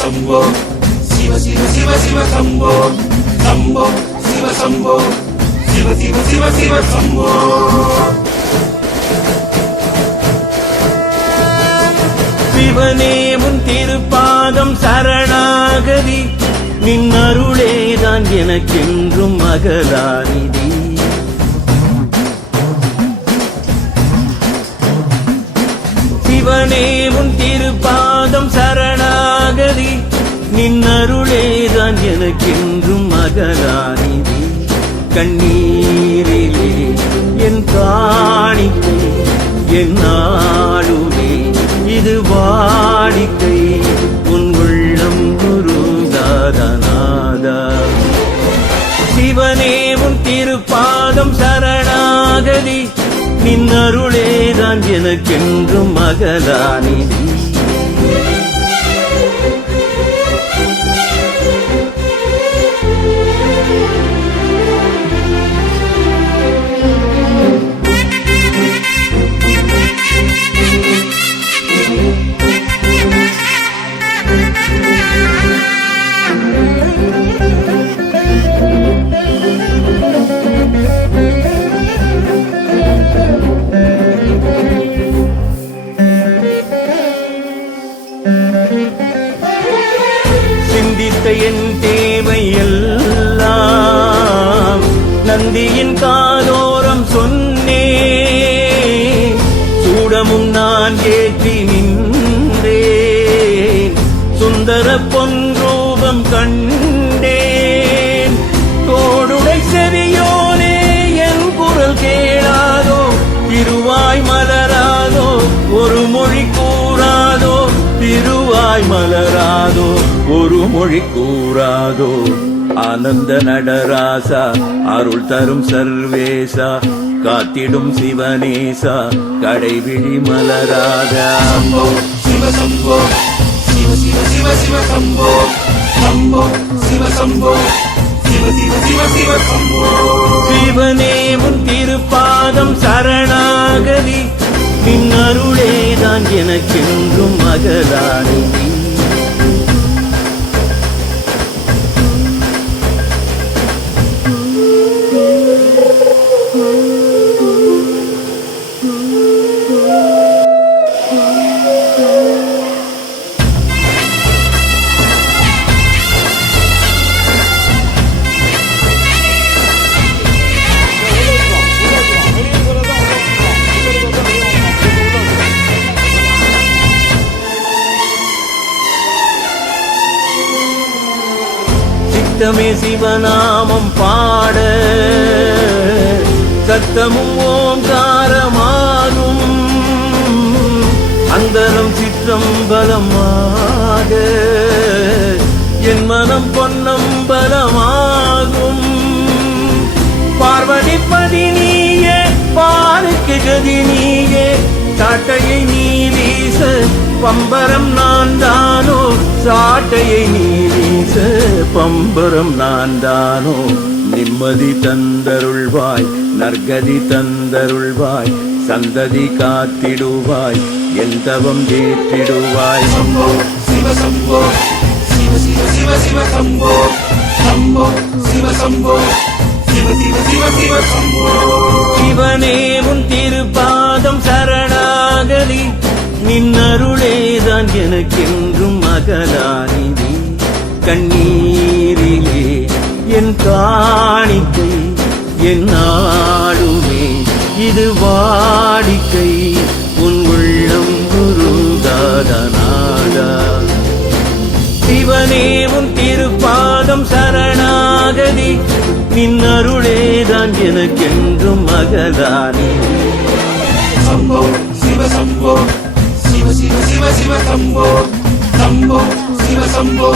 Shambho, Shiva Shiva Shiva Shiva Shambho, Shambho, Shiva Shambho, Shiva Shiva Shiva Shiva Shambho. சிவனே உன் திருப்பாதம் சரணாகதி, நின் அருளேதான் எனக்கென்றும் அகலாநிதி. சிவனே உன் திருப்பாதம் சரணாகதி, நின் அருளேதான் எனக்கென்றும் அகலாநிதி. கண்ணீரிலே என் காணிக்கை என்னாலுமே இது வாடிக்கை, உன் உள்ளம் குருதாதநாதா. சிவனே உன் திருப்பாதம் சரணாகதி, நின் அருளேதான் எனக்கென்றும் அகலாநிதி. சிந்தித்த என் தேவையெல்லாம் நந்தியின் காதோரம் சொன்னேன். சூடமும் நான் ஏற்றி நின்றேன், சுந்தர பொன்ரூபம் கண்டேன். தோடுடை செவியோனே என் குரல் கேளாதோ, திருவாய் மலராதோ, ஒரு மொழி கூறாதோ, திருவாய் மலராதோ, ஒரு மொழி கூறாதோ. ஆனந்த நடராசா, அருள் தரும் சர்வேசா, காத்திடும் சிவனேசா, கடைவிழி மலராதா. Shambho, Shiva Shambho, Shiva Shiva Shiva Shiva Shambho, Shambho, Shiva Shambho, Shiva Shiva Shiva Shiva Shambho. சிவனே உன் திருப்பாதம் சரணாகதி, நின் அருளேதான் எனக்கென்றும் அகலாநிதி. சித்தமே சிவநாமம் பாட, சத்தமும் ஓங்காரமாகும். அந்தரம் சிற்றம்பலமாக, என் மனம் பொன்னம்பலமாகும். பார்வதி பதி நீயே, பாருக்கு கதி நீயே, சாட்டையை நீ வீச பம்பரம் நான் தானோ, சாட்டையை நீ வீச பம்பரம் நான் தானோ. நிம்மதி தந்தருள்வாய், நற்கதி தந்தருள்வாய், சந்ததி காத்திடுவாய், என் தவம் ஏற்றிடுவாய். Shambho, Shiva Shambho, Shiva Shiva Shiva Shiva Shambho, Shambho, Shiva Shambho, Shiva Shiva Shiva Shiva Shambho. சிவனே உன் திருப்பாதம் சரணாகதி, நின் அருளேதான் எனக்கென்றும் அகலாநிதி. கண்ணீரிலே என் காணிக்கை என்னாலுமே இது வாடிக்கை, உன் உள்ளம் குருதாதநாதா. சிவனே உன் திருப்பாதம் சரணாகதி, நின் அருளேதான் எனக்கென்றும் அகலாநிதி. Shambho, Shiva Shambho, Shiva Shiva Shiva Shiva Shambho, Shambho, Shiva Shambho,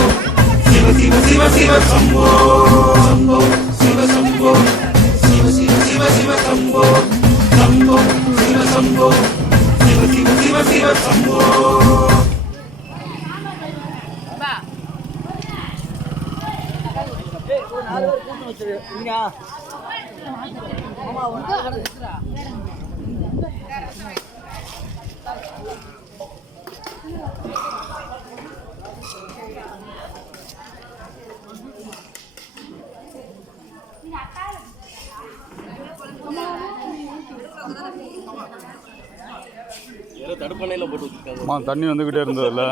Shiva Shiva Shiva Shiva Shambho Shambho சிவ சம்போ சிவ சிவ சிவ சிவ சம்போ சம்போ சிவ சம்போ சிவ சிவ சிவ சிவ சம்போ தண்ணி வந்துக்கிட்டே இருந்ததில்ல.